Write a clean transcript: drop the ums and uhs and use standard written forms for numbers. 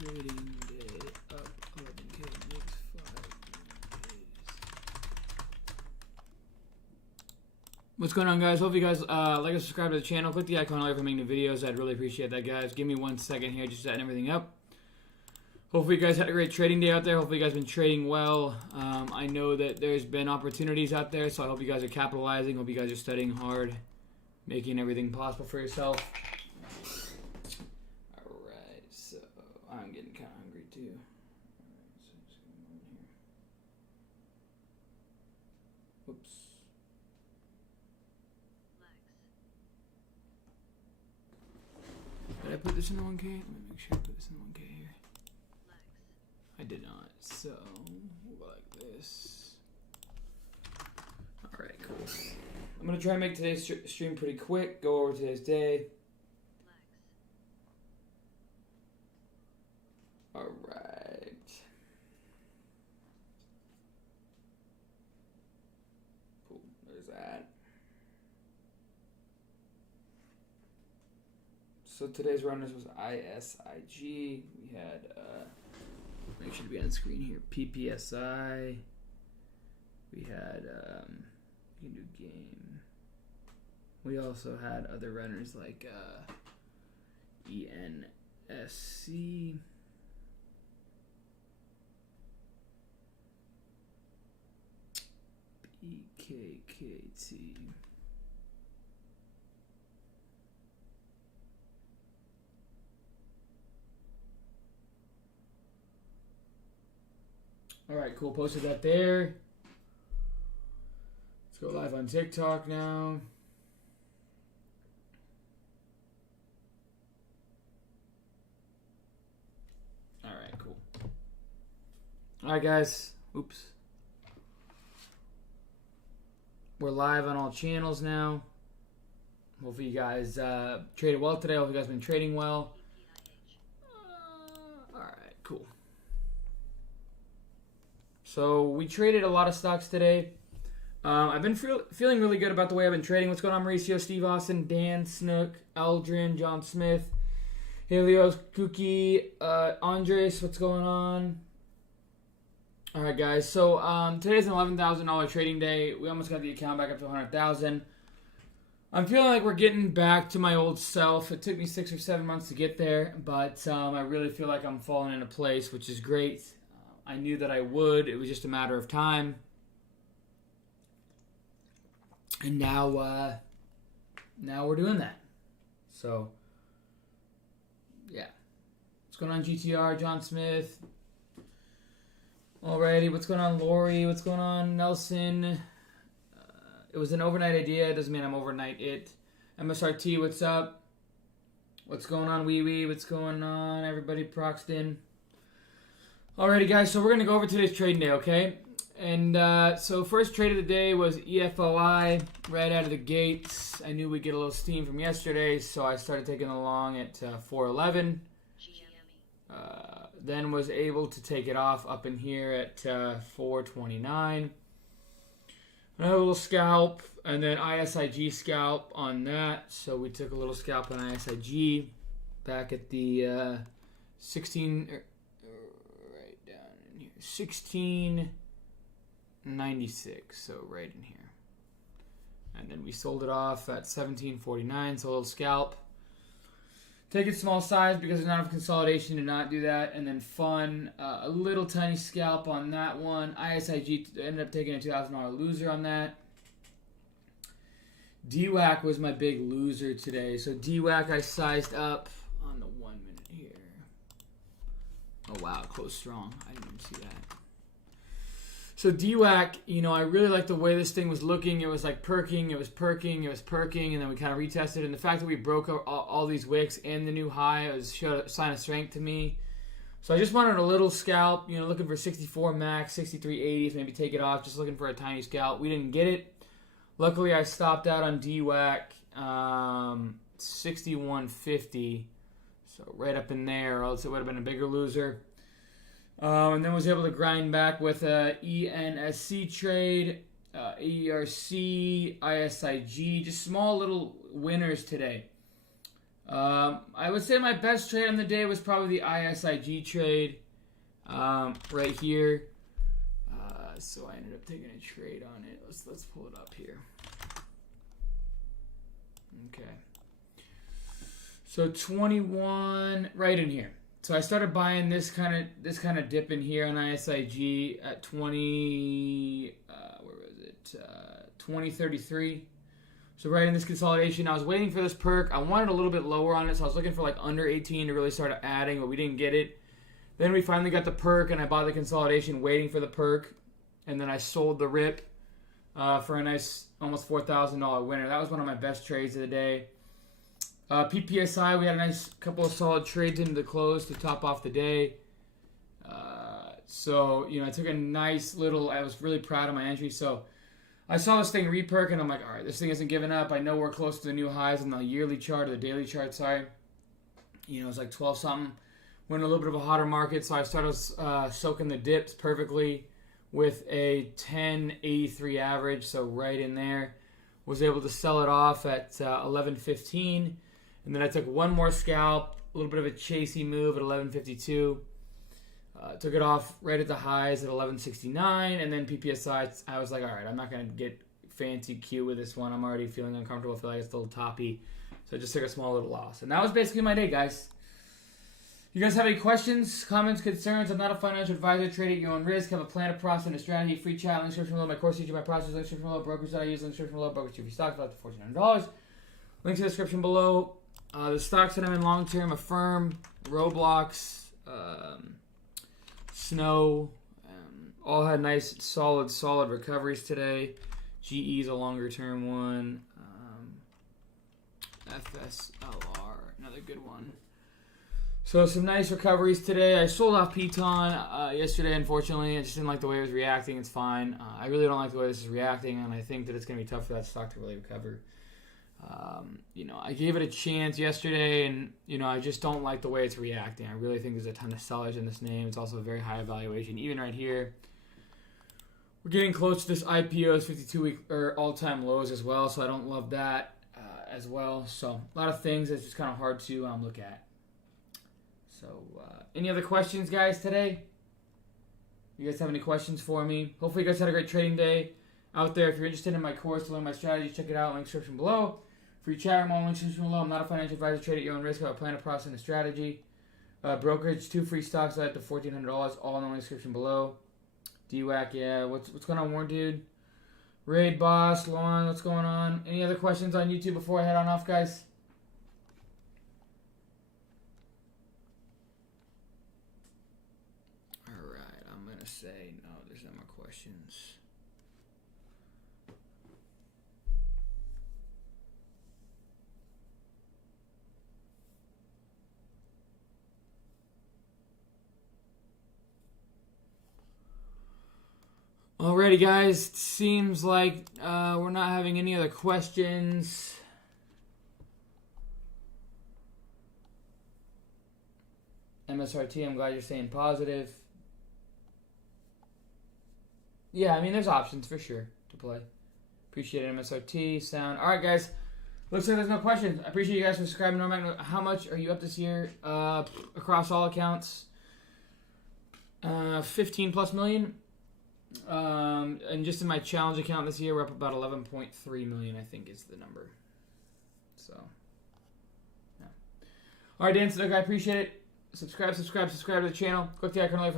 trading day up 11K next 5 days. What's going on, guys? Hope you guys like and subscribe to the channel. Click the icon if you're making the videos. I'd really appreciate that, guys. Give me 1 second here, just setting everything up. Hopefully you guys had a great trading day out there. Hopefully you guys been trading well. I know that there's been opportunities out there, so I hope you guys are capitalizing. Hope you guys are studying hard, making everything possible for yourself. Alright, so I'm getting kind of hungry too. Alright, so what's going on here? Whoops. Did I put this in the 1K? Let me make sure I put this in the 1K here. I did not, so we'll go like this. Alright, cool. I'm going to try and make today's stream pretty quick, go over today's day. Alright. Cool, there's that. So today's runners was ISIG. We had, make sure to be on the screen here, PPSI. We had, you can do game. We also had other runners like ENSC. EKKT. Alright, cool. Posted that there. Let's go live on TikTok now. Alright, cool. Alright, guys. Oops. We're live on all channels now. Hopefully you guys traded well today. Hopefully you guys been trading well. Alright, cool. So we traded a lot of stocks today. I've been feeling really good about the way I've been trading. What's going on, Mauricio, Steve Austin, Dan, Snook, Eldrin, John Smith, Helios, Cookie, Andres, what's going on? All right, guys. So today's an $11,000 trading day. We almost got the account back up to $100,000. I'm feeling like we're getting back to my old self. It took me 6 or 7 months to get there, but I really feel like I'm falling into place, which is great. I knew that I would. It was just a matter of time. And now we're doing that. So, yeah. What's going on, GTR, John Smith? Alrighty, what's going on, Lori? What's going on, Nelson? It was an overnight idea. It doesn't mean I'm overnight it. MSRT, what's up? What's going on, Wee Wee? What's going on, everybody? Proxton. Alrighty, guys, so we're going to go over today's trading day, okay? And so first trade of the day was EFOI right out of the gates. I knew we'd get a little steam from yesterday, so I started taking it along at 411. Then was able to take it off up in here at 429. Another little scalp, and then ISIG scalp on that. So we took a little scalp on ISIG back at the 1696, so right in here. And then we sold it off at 1749, so a little scalp. Take it small size because there's not enough consolidation to not do that. And then fun, a little tiny scalp on that one. ISIG ended up taking a $2,000 loser on that. DWAC was my big loser today. So DWAC I sized up on the 1 minute here. Oh wow, closed strong. I didn't even see that. So DWAC, you know, I really liked the way this thing was looking. It was like perking, it was perking, it was perking, and then we kind of retested. And the fact that we broke all these wicks and the new high showed a sign of strength to me. So I just wanted a little scalp, you know, looking for 64 max, 63.80s, maybe take it off, just looking for a tiny scalp. We didn't get it. Luckily, I stopped out on DWAC 61.50, so right up in there, or else it would have been a bigger loser. And then was able to grind back with a ENSC trade, ERC, ISIG, just small little winners today. I would say my best trade on the day was probably the ISIG trade right here. So I ended up taking a trade on it. Let's pull it up here. Okay. So 21 right in here. So I started buying this kind of dip in here on ISIG at 20. Where was it? 2033. So right in this consolidation, I was waiting for this perk. I wanted a little bit lower on it, so I was looking for like under 18 to really start adding, but we didn't get it. Then we finally got the perk, and I bought the consolidation, waiting for the perk, and then I sold the rip for a nice almost $4,000 winner. That was one of my best trades of the day. PPSI, we had a nice couple of solid trades into the close to top off the day. So, you know, I took a nice little, I was really proud of my entry. So I saw this thing reperk, and I'm like, all right, this thing isn't giving up. I know we're close to the new highs on the yearly chart or the daily chart, sorry. You know, it's like 12 something. Went a little bit of a hotter market, so I started soaking the dips perfectly with a 1083 average, so right in there. Was able to sell it off at 11.15, and then I took one more scalp, a little bit of a chasey move at 11.52. Took it off right at the highs at 11.69, and then PPSI, I was like, all right, I'm not going to get fancy cute with this one. I'm already feeling uncomfortable. I feel like it's a little toppy, so I just took a small little loss. And that was basically my day, guys. You guys have any questions, comments, concerns? I'm not a financial advisor. Trade at your own risk. Have a plan, a process, and a strategy. Free chat. Link description below. My course teaching my process. Link description below. Brokers that I use. Link description below. Brokers free stocks about to $1,400. Link to the description below. The stocks that I'm in long term: Affirm, Roblox, Snow. All had nice, solid recoveries today. GE is a longer term one. FSLR, another good one. So some nice recoveries today. I sold off Piton yesterday, unfortunately. I just didn't like the way it was reacting. It's fine. I really don't like the way this is reacting, and I think that it's going to be tough for that stock to really recover. You know, I gave it a chance yesterday, and, you know, I just don't like the way it's reacting. I really think there's a ton of sellers in this name. It's also a very high valuation. Even right here, we're getting close to this IPO's 52-week or all-time lows as well, so I don't love that as well. So a lot of things that's just kind of hard to look at. So, any other questions, guys, today? You guys have any questions for me? Hopefully you guys had a great trading day out there. If you're interested in my course to learn my strategy, check it out. Link description below. Free chat room, link description below. I'm not a financial advisor. Trade at your own risk. I have a plan, a process, and a strategy. Brokerage, 2 free stocks at the $1,400. All in the link description below. DWAC, yeah. What's going on, Warren, dude? Raid Boss, Lauren, what's going on? Any other questions on YouTube before I head on off, guys? Say no, there's no more questions. Alrighty, guys, seems like we're not having any other questions. MSRT, I'm glad you're staying positive. Yeah, I mean, there's options for sure to play. Appreciate it, MSRT, sound. All right, guys. Looks like there's no questions. I appreciate you guys for subscribing. How much are you up this year across all accounts? 15 plus million. And just in my challenge account this year, we're up about 11.3 million, I think is the number. So, yeah. All right, Dan, so I appreciate it. Subscribe to the channel. Click the icon for me.